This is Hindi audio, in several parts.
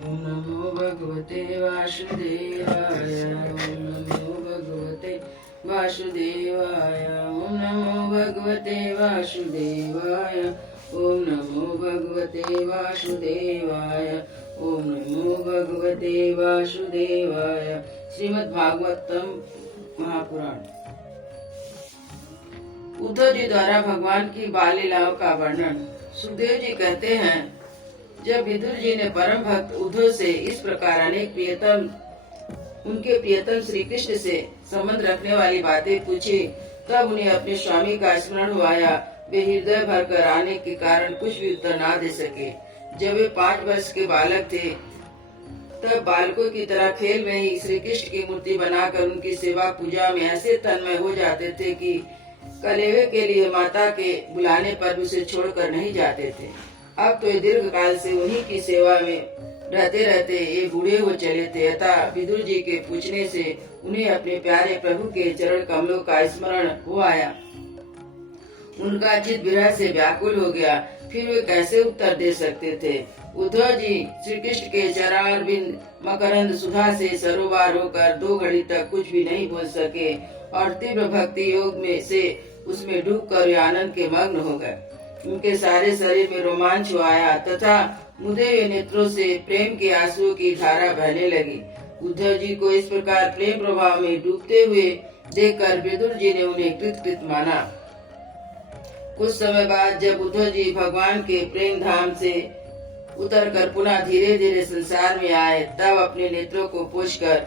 ओम नमो भगवते वासुदेवाय। ओम नमो भगवते वासुदेवाय। ओम नमो भगवते वासुदेवाय। ओम नमो भगवते वासुदेवाय। ओम नमो भगवते वासुदेवाय। श्रीमद् भागवतम महापुराण। उद्धव जी द्वारा भगवान की बाल लीलाओं का वर्णन। सुखदेव जी कहते हैं, जब विदुर जी ने परम भक्त उद्धव से इस प्रकार अनेक उनके प्रियतम श्री कृष्ण से संबंध रखने वाली बातें पूछी, तब उन्हें अपने स्वामी का स्मरण हुआ। वे हृदय भर कर आने के कारण कुछ भी उत्तर ना दे सके। जब वे 5 वर्ष के बालक थे, तब बालकों की तरह खेल में ही श्री कृष्ण की मूर्ति बनाकर उनकी सेवा पूजा में ऐसे तन्मय हो जाते थे कि कलेवे के लिए माता के बुलाने पर उसे छोड़कर नहीं जाते थे। अब तो ये दीर्घ काल से उन्हीं की सेवा में रहते रहते ये बूढ़े हो चले थे। अतः विदुर जी के पूछने से उन्हें अपने प्यारे प्रभु के चरण कमलों का स्मरण हो आया। उनका चित्त विरह से व्याकुल हो गया। फिर वे कैसे उत्तर दे सकते थे। उद्धव जी श्री कृष्ण के चरणारविंद मकरंद सुधा से सरोवर होकर 2 घड़ी तक कुछ भी नहीं बोल सके और तीव्र भक्ति योग में से उसमें डूबकर वे आनंद के मग्न हो गए। उनके सारे शरीर में रोमांच आया तथा मुदे हुए नेत्रों से प्रेम के आंसुओं की धारा बहने लगी। उद्धव जी को इस प्रकार प्रेम प्रभाव में डूबते हुए देखकर विदुर जी ने उन्हें कृत माना। कुछ समय बाद जब उद्धव जी भगवान के प्रेम धाम से उतरकर पुनः धीरे धीरे संसार में आए, तब अपने नेत्रों को पोंछकर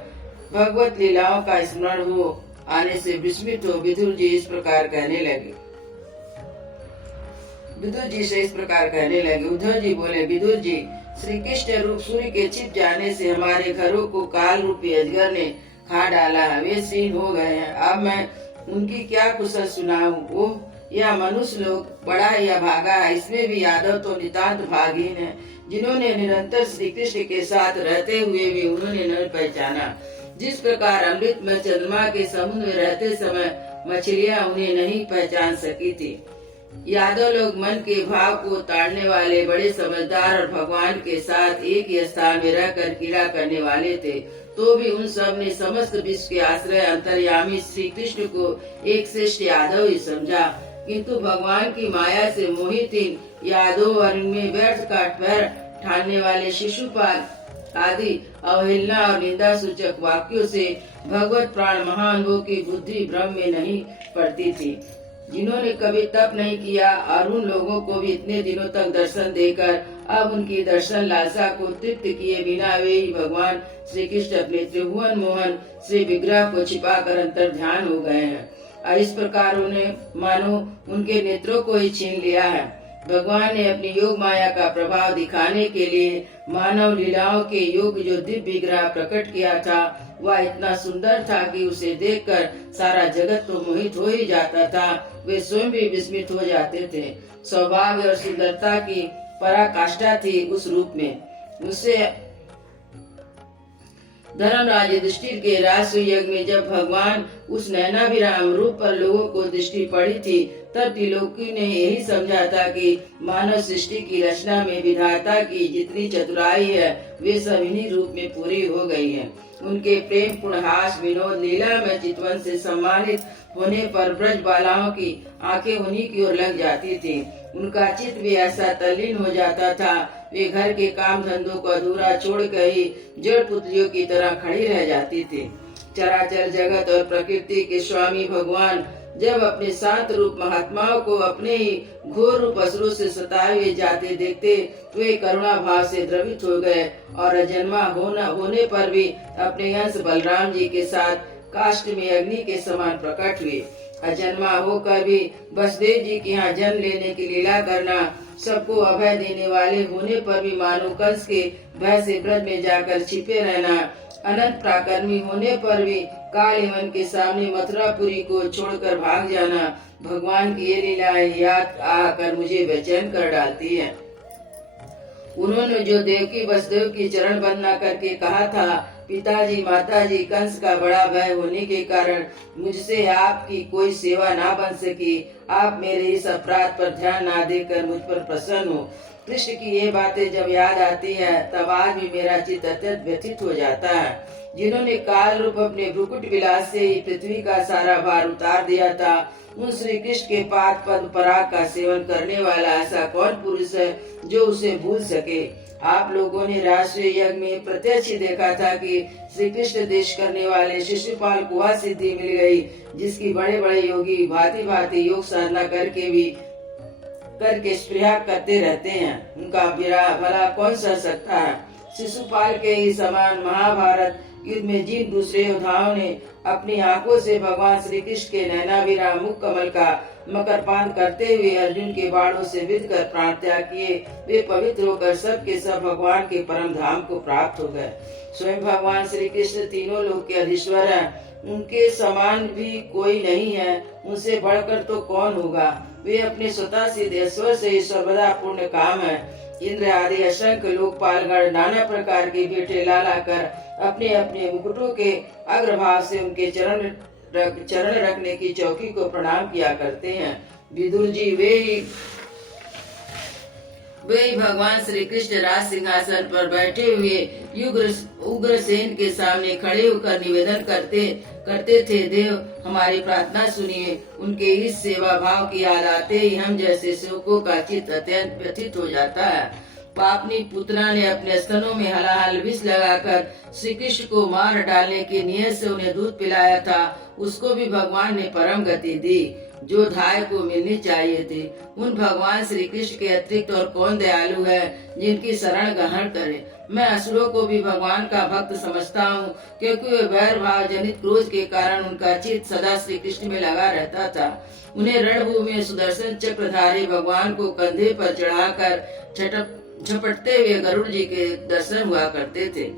भगवत लीलाओं का स्मरण हो आने से विस्मित हो विदुर जी इस प्रकार कहने लगे। विदुर जी से इस प्रकार कहने लगे। उद्धव जी बोले, विदुर जी, श्री कृष्ण रूप सूर्य के छिप जाने से हमारे घरों को काल रूपी अजगर ने खा डाला है। वे सीन हो गए हैं। अब मैं उनकी क्या कुशल सुनाऊं। ओह, यह मनुष्य लोग बड़ा ही अभागा है। इसमें भी यादव तो नितांत भागहीन है, जिन्होंने निरंतर श्री कृष्ण के साथ रहते हुए भी उन्होंने न पहचाना। जिस प्रकार अमृत में चंद्रमा के समुद्र में रहते समय मछलियां उन्हें नहीं पहचान सकी थी। यादव लोग मन के भाव को ताड़ने वाले बड़े समझदार और भगवान के साथ एक ही स्थान में रहकर क्रीड़ा करने वाले थे, तो भी उन सब ने समस्त विश्व के आश्रय अंतर्यामी श्री कृष्ण को एक श्रेष्ठ यादव ही समझा। किंतु भगवान की माया से मोहित इन यादव और इनमें व्यर्थ का पैर ठानने वाले शिशुपाल आदि अवहेलना और निंदा सूचक वाक्यों से भगवत प्राण महाअनुभव की बुद्धि भ्रम में नहीं पड़ती थी। जिन्होंने कभी तप नहीं किया और उन लोगों को भी इतने दिनों तक दर्शन देकर अब उनकी दर्शन लालसा को तृप्त किए बिना वे ही भगवान श्री कृष्ण अपने त्रिभुवन मोहन श्री विग्रह को छिपाकर अंतर ध्यान हो गए हैं और इस प्रकार उन्हें मानो उनके नेत्रों को ही छीन लिया है। भगवान ने अपनी योग माया का प्रभाव दिखाने के लिए मानव लीलाओं के योग जो दिव्य विग्रह प्रकट किया था, वह इतना सुंदर था कि उसे देखकर सारा जगत तो मोहित हो ही जाता था। वे स्वयं भी विस्मित हो जाते थे। सौभाग्य और सुंदरता की पराकाष्ठा थी उस रूप में। उससे धर्मराज युधिष्ठिर के राजसूय में जब भगवान उस नैनाभिराम रूप पर लोगों को दृष्टि पड़ी थी, तब त्रिलोकी ने यही समझा था कि मानव सृष्टि की रचना में विधाता की जितनी चतुराई है, वे सब इन्हीं रूप में पूरी हो गई है। उनके प्रेम पूर्ण हास विनोद लीला में चितवन से सम्मानित होने पर ब्रज बालाओं की आंखें उन्हीं की ओर लग जाती थी। उनका चित्त भी ऐसा तल्लीन हो जाता था, वे घर के काम धंधों को अधूरा छोड़कर ही जड़ पुतलियों की तरह खड़ी रह जाती थी। चराचर जगत और प्रकृति के स्वामी भगवान जब अपने शांत रूप महात्माओं को अपने ही घोर रूप असुरों से सताए हुए जाते देखते, वे करुणा भाव से द्रवित हो गए और अजन्मा होने पर भी अपने अंश बलराम जी के साथ काष्ठ में अग्नि के समान प्रकट हुए। अजन्मा होकर भी वसुदेव जी के यहाँ जन्म लेने की लीला करना, सबको अभय देने वाले होने पर भी मानो कंस के भय से ब्रज में जाकर छिपे रहना, अनंत पराक्रमी होने पर भी काल यमन के सामने मथुरापुरी को छोड़कर भाग जाना, भगवान की ये लीलाएं याद आकर मुझे बेचैन कर डालती है। उन्होंने जो देवकी वसुदेव की चरण वंदना करके कहा था, पिताजी माताजी, कंस का बड़ा भय होने के कारण मुझसे आपकी कोई सेवा ना बन सकी। आप मेरे इस अपराध पर ध्यान ना देकर मुझ पर प्रसन्न हो कृष्ण की ये बातें जब याद आती है तब आज भी मेरा चित्त अत्यंत व्यथित हो जाता है। जिन्होंने काल रूप अपने भ्रुकुट विलास से ही पृथ्वी का सारा भार उतार दिया था, उन श्री कृष्ण के पाद पद्म पराग का सेवन करने वाला ऐसा कौन पुरुष है जो उसे भूल सके। आप लोगों ने राष्ट्रीय यज्ञ में प्रत्यक्ष देखा था कि श्री कृष्ण देश करने वाले शिशुपाल को वह सिद्धि मिल गई जिसकी बड़े बड़े योगी भांति भांति योग साधना करके स्पृहा करते रहते हैं। उनका भला कौन सह सकता है। शिशुपाल के ही समान महाभारत युद्ध में जिन दूसरे योद्धाओं ने अपनी आंखों से भगवान श्री कृष्ण के नैनाभिराम मुख कमल का मकरपान करते हुए अर्जुन के बाणों से विध कर प्राण त्याग किए, वे पवित्र होकर सब के सब भगवान के परम धाम को प्राप्त हो गए। स्वयं भगवान श्री कृष्ण तीनों लोक के अधीश्वर हैं, उनके समान भी कोई नहीं है, उनसे बढ़कर तो कौन होगा। वे अपने स्वतः सिद्धेश्वर से सर्वदा पूर्ण काम है। इंद्र आदि असंख्य लोकपालगण नाना प्रकार के बेटे लाला कर अपने अपने मुकुटों के अग्रभाग से उनके चरण रखने की चौकी को प्रणाम किया करते हैं। विदुर जी वे ही भगवान श्री कृष्ण राज सिंहासन पर बैठे हुए उग्रसेन के सामने खड़े होकर निवेदन करते थे, देव हमारी प्रार्थना सुनिए। उनके इस सेवा भाव की याद आते ही हम जैसे सेवकों का चित्त अत्यंत व्यथित हो जाता है। पापनी पुतना ने अपने स्तनों में हलाहल विष लगाकर श्री कृष्ण को मार डालने की नियत से उन्हें दूध पिलाया था, उसको भी भगवान ने परम गति दी जो धाय को मिलनी चाहिए थी। उन भगवान श्री कृष्ण के अतिरिक्त और कौन दयालु है जिनकी शरण ग्रहण करे। मैं असुरों को भी भगवान का भक्त समझता हूँ, क्योंकि वे वैर भाव जनित क्रोध के कारण उनका चित्त सदा श्री कृष्ण में लगा रहता था। उन्हें रणभूमि में सुदर्शन चक्रधारी भगवान को कंधे पर चढ़ाकर झपटते हुए गरुड़ जी के दर्शन हुआ करते थे।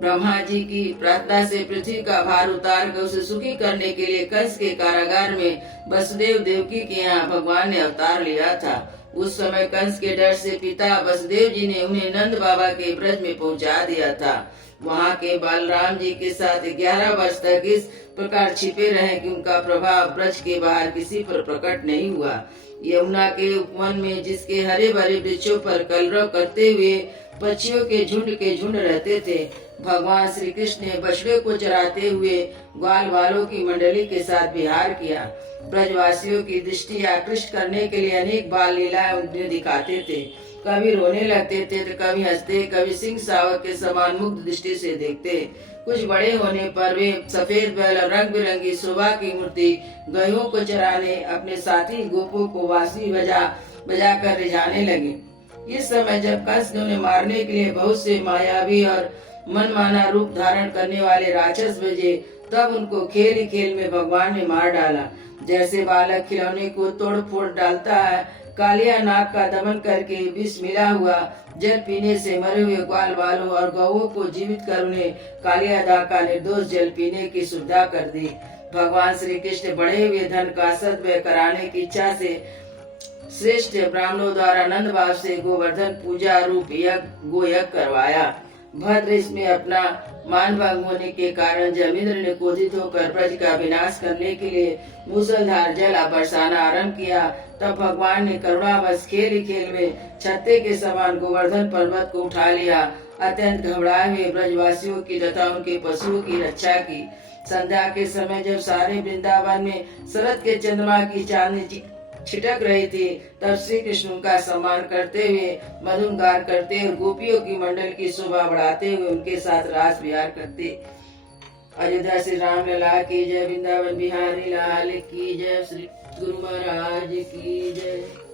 ब्रह्मा जी की प्रार्थना से पृथ्वी का भार उतार कर उसे सुखी करने के लिए कंस के कारागार में वसुदेव देवकी के यहाँ भगवान ने अवतार लिया था। उस समय कंस के डर से पिता वसुदेव जी ने उन्हें नंद बाबा के ब्रज में पहुंचा दिया था। वहाँ के बलराम जी के साथ 11 वर्ष तक इस प्रकार छिपे रहे कि उनका प्रभाव ब्रज के बाहर किसी पर प्रकट नहीं हुआ। यमुना के उपवन में जिसके हरे भरे वृक्षों पर कलरव करते हुए पक्षियों के झुंड रहते थे, भगवान श्री कृष्ण ने बछड़े को चराते हुए ग्वाल वालों की मंडली के साथ विहार किया। ब्रजवासियों की दृष्टि आकृष्ट करने के लिए अनेक बाल लीलाएं उन्हें दिखाते थे। कभी रोने लगते थे तो कभी हंसते, कभी सिंह सावक के समान मुग्ध दृष्टि से देखते। कुछ बड़े होने पर वे सफेद बैल और रंग बिरंगी शोभा की मूर्ति गायों को चराने अपने साथी गोपों को बांसुरी बजा कर रिझाने लगे। इस समय जब कंस ने उन्हें मारने के लिए बहुत से मायावी और मनमाना रूप धारण करने वाले राक्षस भेजे, तब उनको खेल ही खेल में भगवान ने मार डाला। जैसे बालक खिलौने को तोड़ फोड़ डालता है, कालिया नाग का दमन करके विष मिला हुआ जल पीने से मरे हुए ग्वाल बालों और गौओं को जीवित कर उन्हें कालिया दाग का निर्दोष जल पीने की सुविधा कर दी। भगवान श्री कृष्ण बढ़े हुए धन का सद्व्यय कराने की इच्छा से श्रेष्ठ ब्राह्मणों द्वारा नंद बाब से गोवर्धन पूजा रूप गो यज्ञ करवाया। भद्र इसमें अपना मान भंग होने के कारण जब इंद्र ने क्रोधित होकर ब्रज का विनाश करने के लिए मूसलधार जल बरसाना आरंभ किया, तब भगवान ने करुणावश खेल ही खेल में छत्ते के समान गोवर्धन पर्वत को उठा लिया। अत्यंत घबराए हुए ब्रजवासियों की तथा उनके पशुओं की रक्षा की। संध्या के समय जब सारे वृंदावन में शरद के चंद्रमा की चांदनी छिटक रही थी, तब श्री कृष्ण का सम्मान करते हुए मधुर गान करते और गोपियों की मंडल की शोभा बढ़ाते हुए उनके साथ रास विहार करते। अयोध्या श्री राम लला की जय, वृंदावन बिहारी लाल की जय, श्री गुरु महाराज की जय।